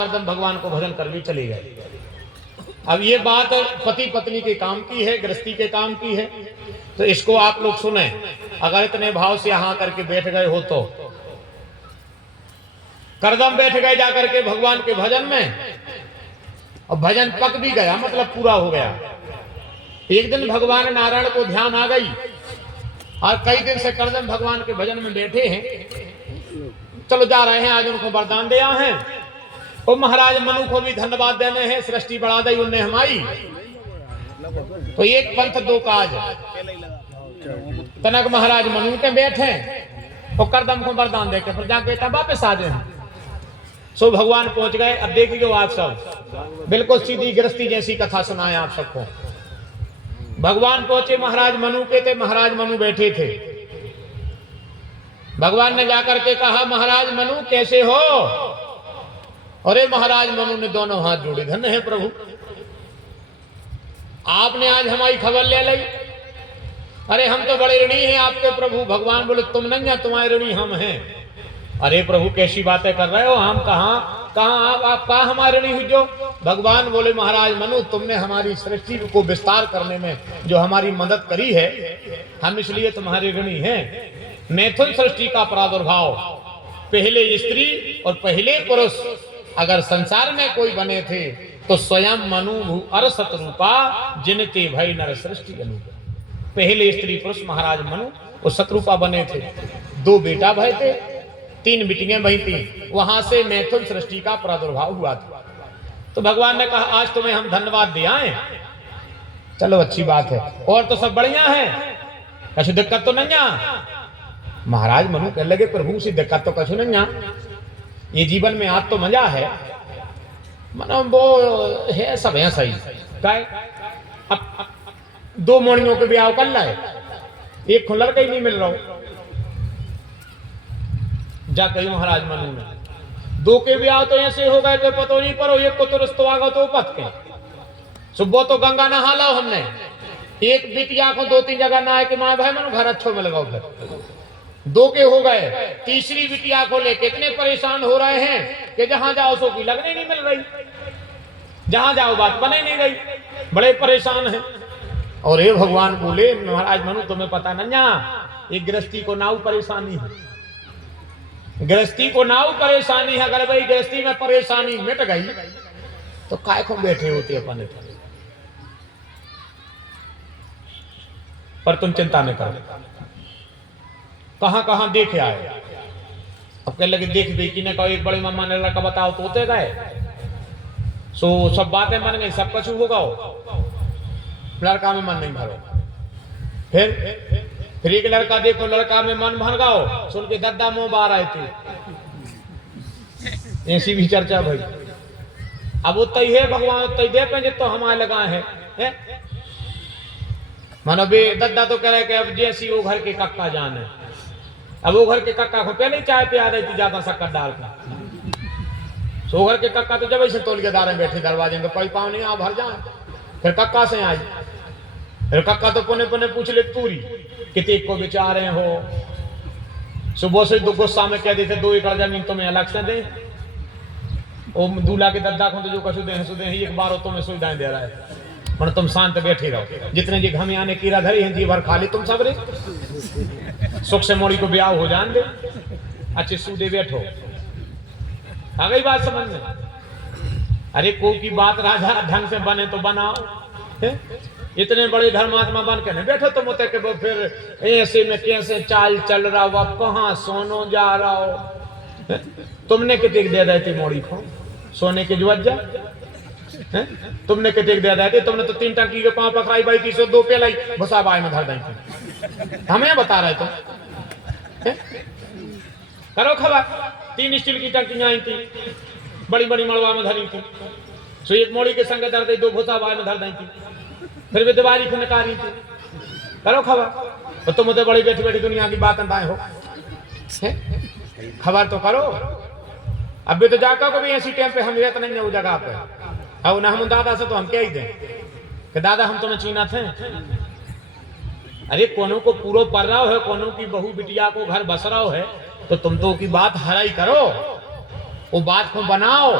हरदम भगवान को भजन कर भी चले गए। अब ये बात पति पत्नी के काम की है, गृहस्थी के काम की है, तो इसको आप लोग सुने। अगर इतने भाव से यहां करके बैठ गए हो तो करदम बैठ गए जाकर के भगवान के भजन में, और भजन पक भी गया, मतलब पूरा हो गया। एक दिन भगवान नारायण को ध्यान आ गई और कई दिन से करदम भगवान के भजन में बैठे हैं, चलो जा रहे हैं, आज उनको वरदान दिया है। और महाराज मनु को भी धन्यवाद देने हैं, सृष्टि बढ़ा दी उनने हमारी। तो एक पंथ दो काज, तनक महाराज मनु के बैठे और करदम को वरदान देके फिर जाके तब वापस आ जाए। सो भगवान पहुंच गए। अब देखिए आप सब, बिल्कुल सीधी गृहस्थी जैसी कथा सुनाए आप सबको। भगवान पहुंचे महाराज मनु के थे, महाराज मनु बैठे थे। भगवान ने जाकर के कहा, महाराज मनु कैसे हो? अरे महाराज मनु ने दोनों हाथ जोड़े, धन्य है प्रभु, आपने आज हमारी खबर ले ली। अरे हम तो बड़े ऋणी हैं आपके प्रभु। भगवान बोले, तुम नहीं है, तुम्हारे ऋणी हम हैं। अरे प्रभु कैसी बातें कर रहे हो, हम कहाँ आप कहाँ हमारे ऋणी हुए? भगवान बोले, महाराज मनु तुमने हमारी सृष्टि को विस्तार करने में जो हमारी मदद करी है, हम इसलिए तुम्हारे ऋणी हैं। मैथुन सृष्टि का प्रादुर्भाव, पहले स्त्री और पहले पुरुष अगर संसार में कोई बने थे तो स्वयं मनु अरसत रूपा जिनते भय नर सृष्टि अनुपा। पहले स्त्री पुरुष महाराज मनु वो शत्रुपा बने थे। दो बेटा भय थे, तीन बिटियां भई थी, वहां से मैथुन सृष्टि का प्रादुर्भाव हुआ था। तो भगवान ने कहा, आज तुम्हें हम धन्यवाद दिया है, चलो अच्छी बात है, और तो सब बढ़िया है, कछु दिक्कत तो नहीं है। महाराज मनु कहने लगे, प्रभु से दिक्कत तो कछु नहीं है, ये जीवन में आज तो मजा है, मनो वो है सब है सही। अब दो मोड़ियों के ब्याह कर लाए, एक को लड़का ही नहीं मिल रहा। जा कही महाराज मनु ने, दो के ब्याह तो ऐसे हो गए तो पतो नहीं पड़ो, एक को तो रस्तो आगा तो पत के सुबह तो गंगा नहा लो हमने, एक बिटिया को दो तीन जगह नहाए के माँ भाई मनु घर अच्छो में लगाओ, फिर दो के हो गए, तीसरी बिटिया को लेके इतने परेशान हो रहे हैं कि जहां जाओ सो की लगने नहीं मिल रही, जहां जाओ बात बने नहीं गई, बड़े परेशान हैं। और ये भगवान बोले, महाराज मनु तुम्हें पता नहीं, ये गृहस्थी को नाउ परेशानी है, गृहस्थी को नाउ परेशानी है। अगर भाई गृहस्थी में परेशानी मिट गई तो काय को बैठे होते अपने पर तुम चिंता न करो। कहां कहां देखे आए, अब कहने लगे देख देखी ने कहा, एक बड़ी मम्मा ने लड़का बताओ तो होते गए, सो सब बातें बन गई, सब कुछ होगा, लड़का में मन नहीं भरो। फिर एक लड़का देखो, लड़का में मन भर गाओ, सुन के दद्दा मुंह बाहर आए थे, ऐसी भी चर्चा भाई। अब वो तय है भगवान तय दे पे तो हमारे लगा है? मानो बे दद्दा तो कह रहे कि अब जैसी वो घर के कक्का जान है, अब वो घर के कक्का को पहले ही चाय पे आ रही थी ज्यादा शक्कर डाल कर। सो घर के कक्का तो जब ऐसे तोल के दारे बैठे दरवाजे में, कोई पाँव नहीं आ भर जाए। फिर कक्का से आई, फिर कक्का तो पुने पुने पूछ ले पूरी कितने को बेचारे हो। सुबह से दो गुस्सा में कह देते 2 एकड़ जमीन तुम्हें अलग से दे, ओ दूल्हा के दद्दा को तो जो कछु दे सुदे एक बार तुम्हें सुविधाएं दे रहा है, पर तुम शांत बैठे रहो, जितने जी घमे आने कीड़ा धरी हैं जी भर खा ली तुम सब रे, सुख से मोड़ी को ब्याह हो जान दे, अच्छे सूदे बैठो। आ गई बात समझ में? अरे को की बात राजा ढंग से बने तो बनाओ, इतने बड़े धर्मात्मा बन के नहीं बैठो तुम होते के फिर ऐसे में कैसे चाल चल रहा हो, अब कहाँ सोनो जा रहा हो। तुमने कितने दे रहे थे मोड़ी को सोने के जुवज्जा, तुमने कितने दे रहे थे? तुमने तो 3 टंकी के 5 पकड़ाई बाई थी, 2 पेलाई भुसा बाई में धर दी थी, हमें बता रहे तुम। करो खबर, 3 स्टील की टंकियां आई थी, बड़ी बड़ी मड़वा में धरी थी, सो एक मोड़ी के संग धर दी, 2 भुसा बाई में धर दी थी, फिर भी दीवारी को निकाली थी। करो खबर, तो तुम तो बड़ी बैठी बैठी दुनिया की बात बताए हो, खबर तो करो। अभी तो जाकर कभी ऐसी टाइम पे हम रहते नहीं है वो जगह पे, अब ना हम दादा से तो हम क्या ही दें कि दादा हम तुम्हें चीना थे। अरे कोनो को पूरा पड़ रहा है, कोनो की बहू बिटिया को घर बस रहा है, तो तुम तो की बात हराई करो, वो बात को बनाओ।